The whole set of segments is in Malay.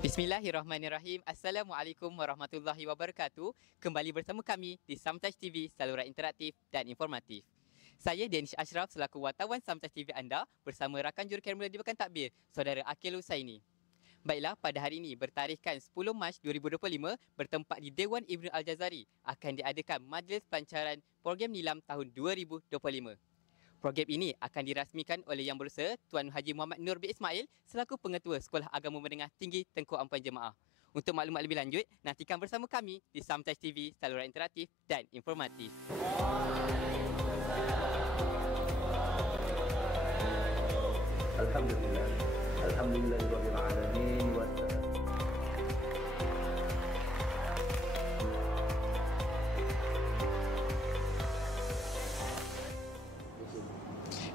Bismillahirrahmanirrahim. Assalamualaikum warahmatullahi wabarakatuh. Kembali bersama kami di Samtouch TV, saluran interaktif dan informatif. Saya Danish Ashraf selaku wartawan Samtouch TV anda bersama rakan jurukamera di Pekan Takbir, Saudara Akil Husaini. Baiklah, pada hari ini bertarikhkan 10 Mac 2025 bertempat di Dewan Ibn Al-Jazari akan diadakan Majlis Pelancaran Program Nilam tahun 2025. Program ini akan dirasmikan oleh Yang Berusaha Tuan Haji Muhammad Nur bin Ismail selaku Pengetua Sekolah Agama Menengah Tinggi Tengku Ampuan Jemaah. Untuk maklumat lebih lanjut, nantikan bersama kami di Samtouch TV, saluran interaktif dan informatif. Alhamdulillah. Alhamdulillahirabbil alamin wa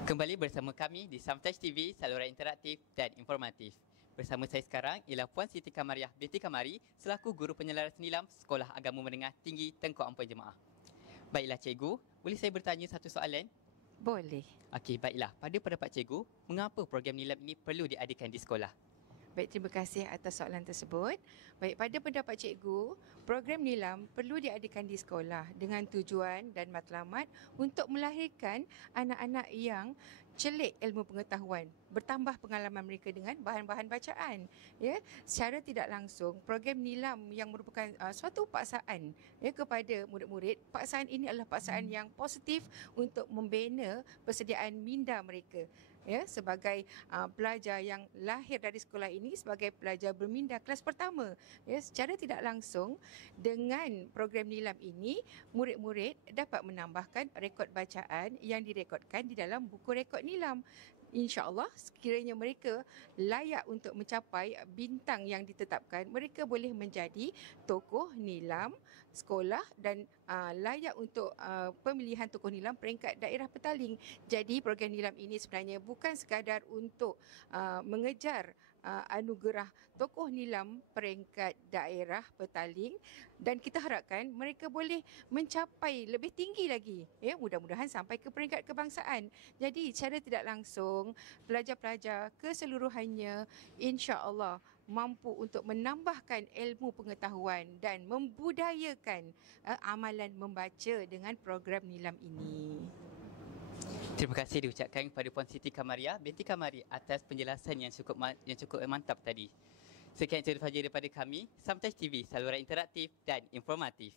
Kembali bersama kami di Samtouch TV, saluran interaktif dan informatif. Bersama saya sekarang ialah Puan Siti Kamariah binti Kamari selaku Guru Penyelaras Nilam Sekolah Agama Menengah Tinggi Tengku Ampuan Jemaah. Baiklah cikgu, boleh saya bertanya satu soalan? Boleh. Okey, baiklah. Pada pendapat cikgu, mengapa program nilam ini perlu diadakan di sekolah? Baik, terima kasih atas soalan tersebut. Baik, pada pendapat cikgu, program nilam perlu diadakan di sekolah dengan tujuan dan matlamat untuk melahirkan anak-anak yang celik ilmu pengetahuan, bertambah pengalaman mereka dengan bahan-bahan bacaan. Ya, secara tidak langsung program nilam yang merupakan suatu paksaan kepada murid-murid. Paksaan ini adalah paksaan yang positif untuk membina persediaan minda mereka. Ya, sebagai pelajar yang lahir dari sekolah ini sebagai pelajar berminda kelas pertama. Ya, secara tidak langsung dengan program nilam ini murid-murid dapat menambahkan rekod bacaan yang direkodkan di dalam buku rekod nilam. InsyaAllah sekiranya mereka layak untuk mencapai bintang yang ditetapkan, mereka boleh menjadi tokoh nilam sekolah dan layak untuk pemilihan tokoh nilam peringkat daerah petaling. Jadi program nilam ini sebenarnya bukan sekadar untuk mengejar anugerah tokoh nilam peringkat daerah petaling, dan kita harapkan mereka boleh mencapai lebih tinggi lagi, ya, mudah-mudahan sampai ke peringkat kebangsaan. Jadi secara tidak langsung pelajar-pelajar keseluruhannya insya-Allah mampu untuk menambahkan ilmu pengetahuan dan membudayakan amalan membaca dengan program nilam ini. Terima kasih diucapkan kepada Puan Siti Kamariah binti Kamari atas penjelasan yang cukup mantap tadi. Sekian itu sahaja daripada kami, Samtouch TV, saluran interaktif dan informatif.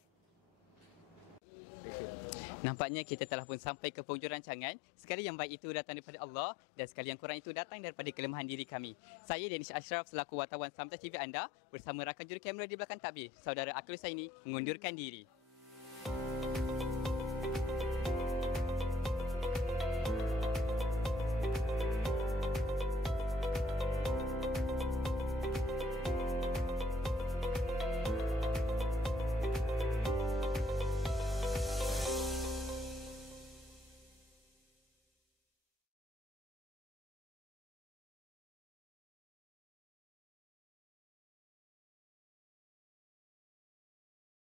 Nampaknya kita telah pun sampai ke penghujung rancangan. Sekali yang baik itu datang daripada Allah dan sekali yang kurang itu datang daripada kelemahan diri kami. Saya Danish Ashraf selaku wartawan Samtouch TV anda bersama rakan jurukamera di belakang takbir, Saudara Akil Husaini mengundurkan diri.